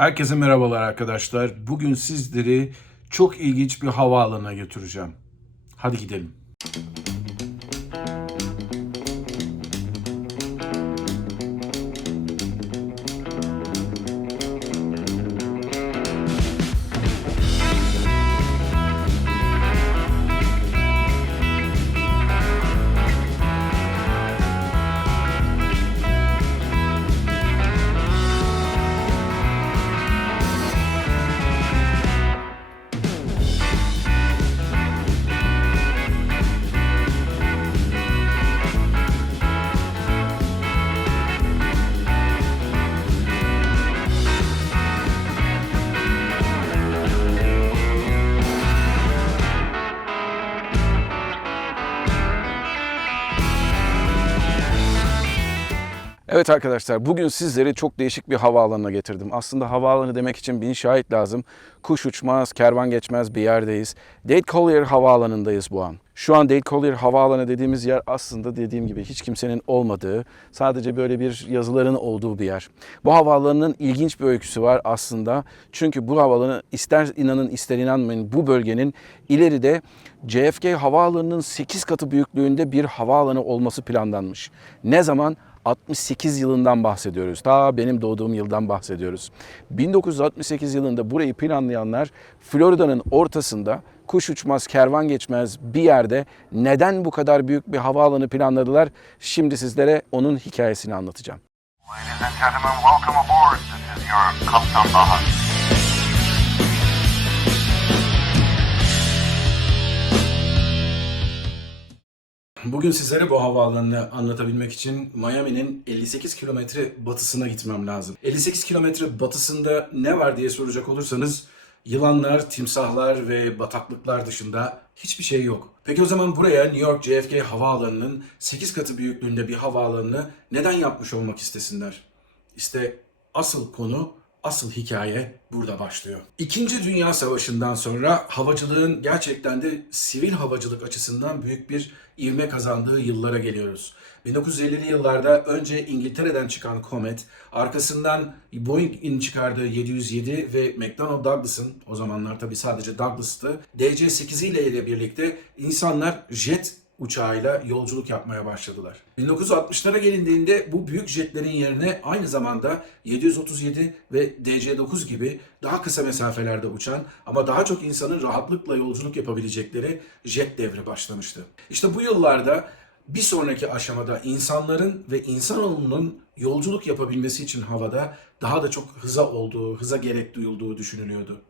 Herkese merhabalar arkadaşlar. Bugün sizleri çok ilginç bir havaalanına götüreceğim. Hadi gidelim. Evet arkadaşlar bugün sizleri çok değişik bir havaalanına getirdim. Aslında havaalanı demek için bin şahit lazım. Kuş uçmaz, kervan geçmez bir yerdeyiz. Dade Collier Havaalanı'ndayız bu an. Şu an Dade Collier Havaalanı dediğimiz yer aslında dediğim gibi hiç kimsenin olmadığı, sadece böyle bir yazıların olduğu bir yer. Bu havaalanının ilginç bir öyküsü var aslında. Çünkü bu havaalanı ister inanın ister inanmayın bu bölgenin ileride JFK Havaalanı'nın 8 katı büyüklüğünde bir havaalanı olması planlanmış. Ne zaman? 68 yılından bahsediyoruz. Ta benim doğduğum yıldan bahsediyoruz. 1968 yılında burayı planlayanlar Florida'nın ortasında kuş uçmaz, kervan geçmez bir yerde neden bu kadar büyük bir havaalanı planladılar? Şimdi sizlere onun hikayesini anlatacağım. Ladies and gentlemen, welcome aboard. This is your Kaptan Bahar. Bugün sizlere bu havaalanını anlatabilmek için Miami'nin 58 kilometre batısına gitmem lazım. 58 kilometre batısında ne var diye soracak olursanız yılanlar, timsahlar ve bataklıklar dışında hiçbir şey yok. Peki o zaman buraya New York JFK havaalanının 8 katı büyüklüğünde bir havaalanını neden yapmış olmak istesinler? İşte asıl konu, asıl hikaye burada başlıyor. İkinci Dünya Savaşı'ndan sonra havacılığın gerçekten de sivil havacılık açısından büyük bir ivme kazandığı yıllara geliyoruz. 1950'li yıllarda önce İngiltere'den çıkan Comet, arkasından Boeing'in çıkardığı 707 ve McDonnell Douglas'ın, o zamanlar tabii sadece Douglas'tı, DC-8 ile ile birlikte insanlar jet uçağıyla yolculuk yapmaya başladılar. 1960'lara gelindiğinde bu büyük jetlerin yerine aynı zamanda 737 ve DC-9 gibi daha kısa mesafelerde uçan ama daha çok insanın rahatlıkla yolculuk yapabilecekleri jet devri başlamıştı. İşte bu yıllarda bir sonraki aşamada insanların ve insanoğlunun yolculuk yapabilmesi için havada daha da çok hıza olduğu, hıza gerek duyulduğu düşünülüyordu.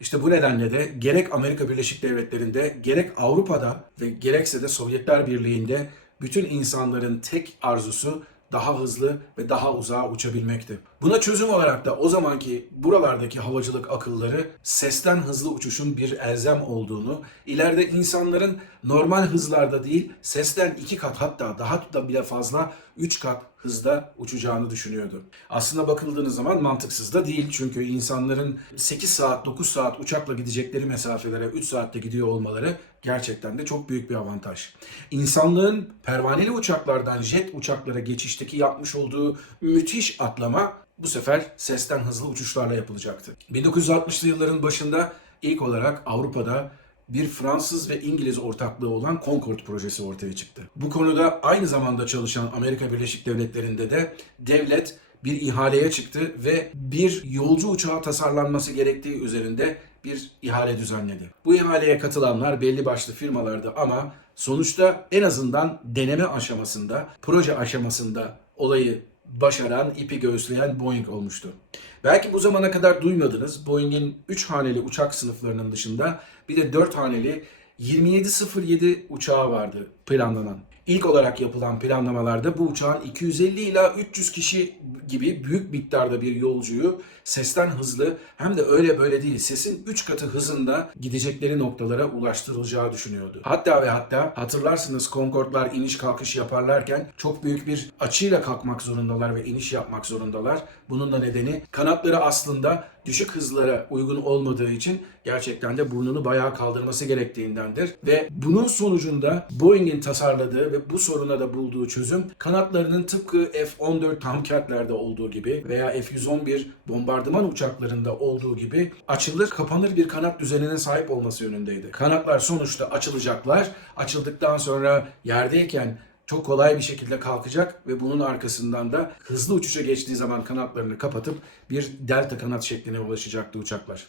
İşte bu nedenle de gerek Amerika Birleşik Devletleri'nde gerek Avrupa'da ve gerekse de Sovyetler Birliği'nde bütün insanların tek arzusu daha hızlı ve daha uzağa uçabilmekti. Buna çözüm olarak da o zamanki buralardaki havacılık akılları sesten hızlı uçuşun bir elzem olduğunu, ileride insanların normal hızlarda değil sesten iki kat hatta daha da bile fazla üç kat hızda uçacağını düşünüyordu. Aslında bakıldığınız zaman mantıksız da değil çünkü insanların 8 saat 9 saat uçakla gidecekleri mesafelere 3 saatte gidiyor olmaları gerçekten de çok büyük bir avantaj. İnsanlığın pervaneli uçaklardan jet uçaklara geçişteki yapmış olduğu müthiş atlama bu sefer sesten hızlı uçuşlarla yapılacaktı. 1960'lı yılların başında ilk olarak Avrupa'da bir Fransız ve İngiliz ortaklığı olan Concorde projesi ortaya çıktı. Bu konuda aynı zamanda çalışan Amerika Birleşik Devletleri'nde de devlet bir ihaleye çıktı ve bir yolcu uçağı tasarlanması gerektiği üzerinde bir ihale düzenledi. Bu ihaleye katılanlar belli başlı firmalardı ama sonuçta en azından deneme aşamasında, proje aşamasında olayı başaran, ipi göğüsleyen Boeing olmuştu. Belki bu zamana kadar duymadınız. Boeing'in 3 haneli uçak sınıflarının dışında bir de 4 haneli 2707 uçağı vardı planlanan. İlk olarak yapılan planlamalarda bu uçağın 250 ila 300 kişi gibi büyük miktarda bir yolcuyu sesten hızlı hem de öyle böyle değil sesin 3 katı hızında gidecekleri noktalara ulaştırılacağı düşünüyordu. Hatta ve hatta hatırlarsınız Concorde'lar iniş kalkış yaparlarken çok büyük bir açıyla kalkmak zorundalar ve iniş yapmak zorundalar. Bunun da nedeni kanatları aslında düşük hızlara uygun olmadığı için gerçekten de burnunu bayağı kaldırması gerektiğindendir. Ve bunun sonucunda Boeing'in tasarladığı ve bu soruna da bulduğu çözüm kanatlarının tıpkı F-14 Tomcat'lerde olduğu gibi veya F-111 bombardıman uçaklarında olduğu gibi açılır kapanır bir kanat düzenine sahip olması yönündeydi. Kanatlar sonuçta açılacaklar. Açıldıktan sonra yerdeyken çok kolay bir şekilde kalkacak ve bunun arkasından da hızlı uçuşa geçtiği zaman kanatlarını kapatıp bir delta kanat şekline ulaşacaktı uçaklar.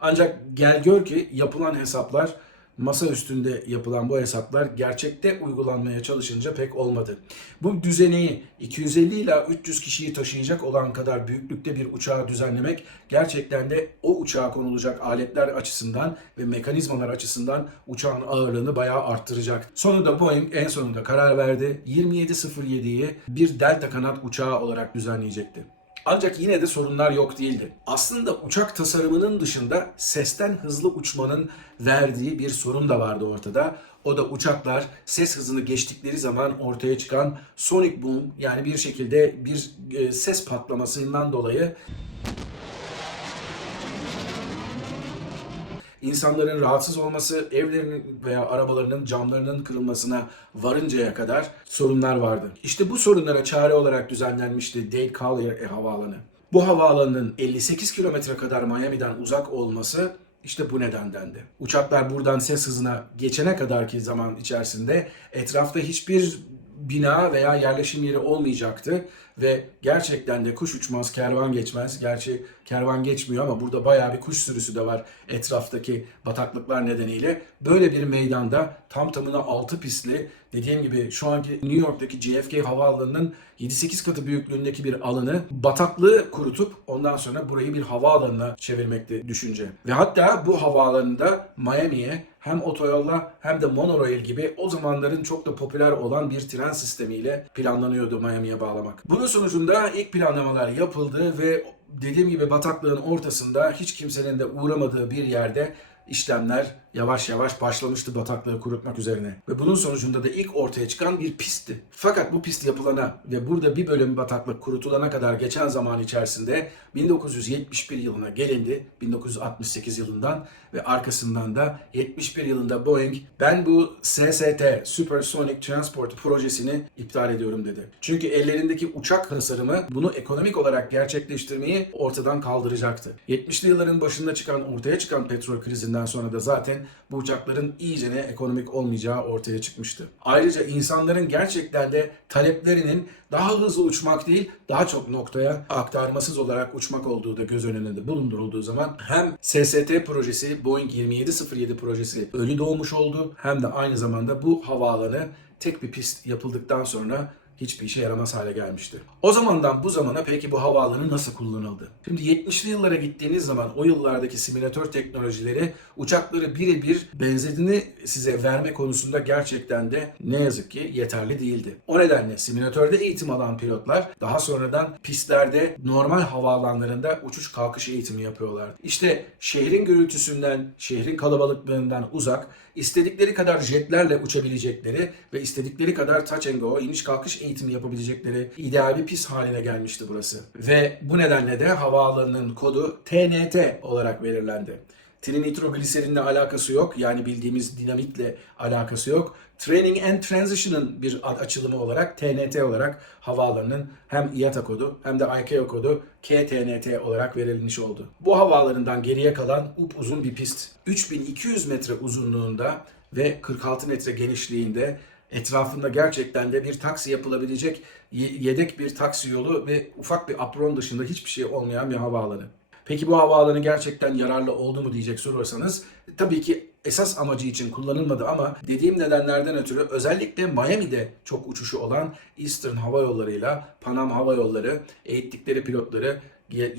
Ancak gel gör ki yapılan hesaplar masa üstünde yapılan bu hesaplar gerçekte uygulanmaya çalışınca pek olmadı. Bu düzeneyi 250 ila 300 kişiyi taşıyacak olan kadar büyüklükte bir uçağı düzenlemek gerçekten de o uçağa konulacak aletler açısından ve mekanizmalar açısından uçağın ağırlığını bayağı arttıracak. Sonunda Boeing en sonunda karar verdi. 2707'yi bir delta kanat uçağı olarak düzenleyecekti. Ancak yine de sorunlar yok değildi. Aslında uçak tasarımının dışında sesten hızlı uçmanın verdiği bir sorun da vardı ortada. O da uçaklar ses hızını geçtikleri zaman ortaya çıkan sonic boom yani bir şekilde bir e, ses patlamasından dolayı insanların rahatsız olması, evlerinin veya arabalarının camlarının kırılmasına varıncaya kadar sorunlar vardı. İşte bu sorunlara çare olarak düzenlenmişti Dade Collier Havaalanı. Bu havaalanının 58 kilometre kadar Miami'den uzak olması işte bu nedendendi. Uçaklar buradan ses hızına geçene kadarki zaman içerisinde etrafta hiçbir bina veya yerleşim yeri olmayacaktı ve gerçekten de kuş uçmaz, kervan geçmez. Gerçi kervan geçmiyor ama burada bayağı bir kuş sürüsü de var etraftaki bataklıklar nedeniyle. Böyle bir meydanda tam tamına 6 pistli dediğim gibi şu anki New York'taki JFK havaalanının 7-8 katı büyüklüğündeki bir alanı bataklığı kurutup ondan sonra burayı bir havaalanına çevirmekti düşünce. Ve hatta bu havaalanında Miami'ye hem otoyolla hem de monorail gibi o zamanların çok da popüler olan bir tren sistemiyle planlanıyordu Miami'ye bağlamak. Bunun sonucunda ilk planlamalar yapıldı ve dediğim gibi bataklığın ortasında hiç kimsenin de uğramadığı bir yerde işlemler yavaş yavaş başlamıştı bataklığı kurutmak üzerine. Ve bunun sonucunda da ilk ortaya çıkan bir pistti. Fakat bu pist yapılana ve burada bir bölüm bataklık kurutulana kadar geçen zaman içerisinde 1971 yılına gelindi. 1968 yılından ve arkasından da 71 yılında Boeing ben bu SST Supersonic Transport projesini iptal ediyorum dedi. Çünkü ellerindeki uçak tasarımı bunu ekonomik olarak gerçekleştirmeyi ortadan kaldıracaktı. 70'li yılların başında çıkan ortaya çıkan petrol krizinden sonra da zaten bu uçakların iyicene ekonomik olmayacağı ortaya çıkmıştı. Ayrıca insanların gerçekten de taleplerinin daha hızlı uçmak değil, daha çok noktaya aktarmasız olarak uçmak olduğu da göz önünde bulundurulduğu zaman hem SST projesi, Boeing 2707 projesi ölü doğmuş oldu hem de aynı zamanda bu havaalanı tek bir pist yapıldıktan sonra hiçbir işe yaramaz hale gelmişti. O zamandan bu zamana peki bu havaalanı nasıl kullanıldı? Şimdi 70'li yıllara gittiğiniz zaman o yıllardaki simülatör teknolojileri uçakları birebir benzediğini size verme konusunda gerçekten de ne yazık ki yeterli değildi. O nedenle simülatörde eğitim alan pilotlar daha sonradan pistlerde normal havaalanlarında uçuş kalkış eğitimi yapıyorlar. İşte şehrin gürültüsünden, şehrin kalabalıklığından uzak, istedikleri kadar jetlerle uçabilecekleri ve istedikleri kadar touch and go, iniş kalkış eğitimi yapabilecekleri ideal bir pist haline gelmişti burası. Ve bu nedenle de havaalanının kodu TNT olarak belirlendi. Trinitrogliserinle alakası yok. Yani bildiğimiz dinamitle alakası yok. Training and Transition'ın bir açılımı olarak TNT olarak havaalanının hem IATA kodu hem de ICAO kodu KTNT olarak verilmiş oldu. Bu havaalanından geriye kalan upuzun bir pist. 3200 metre uzunluğunda ve 46 metre genişliğinde etrafında gerçekten de bir taksi yapılabilecek ye- yedek bir taksi yolu ve ufak bir apron dışında hiçbir şey olmayan bir havaalanı. Peki bu havaalanı gerçekten yararlı oldu mu diyecek sorarsanız tabii ki esas amacı için kullanılmadı ama dediğim nedenlerden ötürü özellikle Miami'de çok uçuşu olan Eastern Hava Yolları'yla Panam Hava Yolları eğittikleri pilotları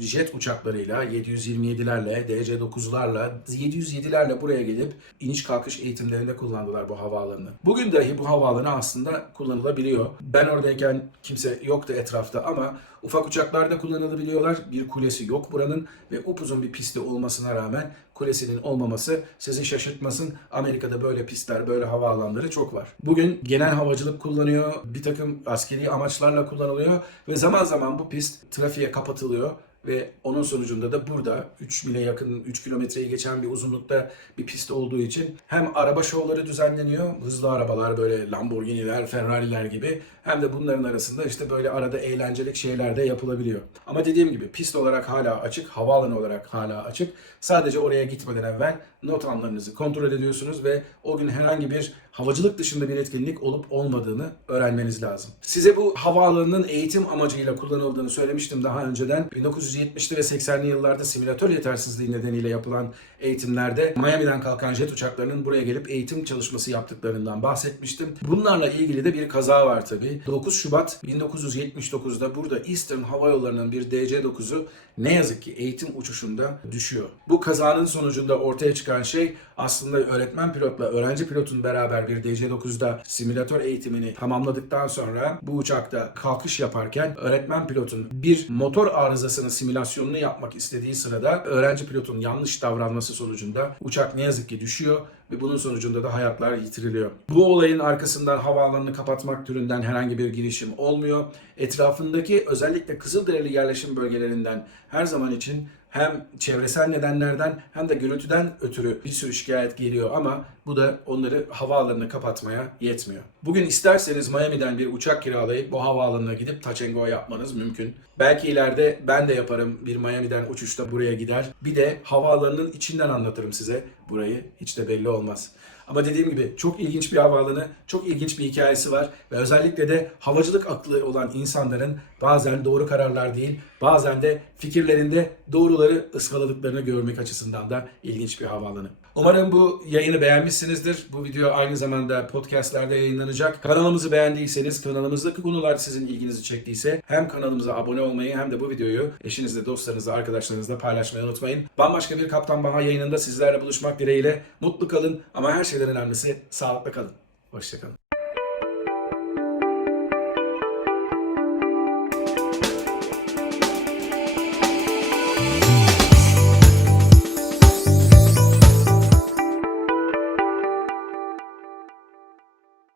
jet uçaklarıyla 727'lerle, DC-9'larla, 707'lerle buraya gelip iniş kalkış eğitimlerinde kullandılar bu havaalanını. Bugün dahi bu havaalanı aslında kullanılabiliyor. Ben oradayken kimse yoktu etrafta ama ufak uçaklarda kullanılabiliyorlar. Bir kulesi yok buranın ve upuzun bir pisti olmasına rağmen kulesinin olmaması sizi şaşırtmasın. Amerika'da böyle pistler, böyle havaalanları çok var. Bugün genel havacılık kullanıyor, bir takım askeri amaçlarla kullanılıyor ve zaman zaman bu pist trafiğe kapatılıyor ve onun sonucunda da burada 3 mile yakın 3 kilometreyi geçen bir uzunlukta bir pist olduğu için hem araba şovları düzenleniyor. Hızlı arabalar böyle Lamborghini'ler, Ferrari'ler gibi hem de bunların arasında işte böyle arada eğlencelik şeyler de yapılabiliyor. Ama dediğim gibi pist olarak hala açık, havaalanı olarak hala açık. Sadece oraya gitmeden evvel not anlarınızı kontrol ediyorsunuz ve o gün herhangi bir havacılık dışında bir etkinlik olup olmadığını öğrenmeniz lazım. Size bu havaalanının eğitim amacıyla kullanıldığını söylemiştim daha önceden. 1970'li ve 80'li yıllarda simülatör yetersizliği nedeniyle yapılan eğitimlerde Miami'den kalkan jet uçaklarının buraya gelip eğitim çalışması yaptıklarından bahsetmiştim. Bunlarla ilgili de bir kaza var tabii. 9 Şubat 1979'da burada Eastern Hava Yolları'nın bir DC-9'u ne yazık ki eğitim uçuşunda düşüyor. Bu kazanın sonucunda ortaya çıkan şey aslında öğretmen pilotla öğrenci pilotun beraber bir DC-9'da simülatör eğitimini tamamladıktan sonra bu uçakta kalkış yaparken öğretmen pilotun bir motor arızasının simülasyonunu yapmak istediği sırada öğrenci pilotun yanlış davranması sonucunda uçak ne yazık ki düşüyor ve bunun sonucunda da hayatlar yitiriliyor. Bu olayın arkasından havaalanını kapatmak türünden herhangi bir girişim olmuyor. Etrafındaki özellikle Kızılderili yerleşim bölgelerinden her zaman için hem çevresel nedenlerden hem de gürültüden ötürü bir sürü şikayet geliyor ama bu da onları havaalanını kapatmaya yetmiyor. Bugün isterseniz Miami'den bir uçak kiralayıp bu havaalanına gidip touch and go yapmanız mümkün. Belki ileride ben de yaparım bir Miami'den uçuşta buraya gider. Bir de havaalanının içinden anlatırım size burayı. Hiç de belli olmaz. Ama dediğim gibi çok ilginç bir havaalanı, çok ilginç bir hikayesi var ve özellikle de havacılık aklı olan insanların bazen doğru kararlar değil, bazen de fikirlerinde doğruları ıskaladıklarını görmek açısından da ilginç bir havaalanı. Umarım bu yayını beğenmişsinizdir. Bu video aynı zamanda podcastlerde yayınlanacak. Kanalımızı beğendiyseniz, kanalımızdaki konular sizin ilginizi çektiyse hem kanalımıza abone olmayı hem de bu videoyu eşinizle, dostlarınızla, arkadaşlarınızla paylaşmayı unutmayın. Bambaşka bir Kaptan Baha yayınında sizlerle buluşmak dileğiyle. Mutlu kalın ama her şeyden önemlisi sağlıklı kalın. Hoşçakalın.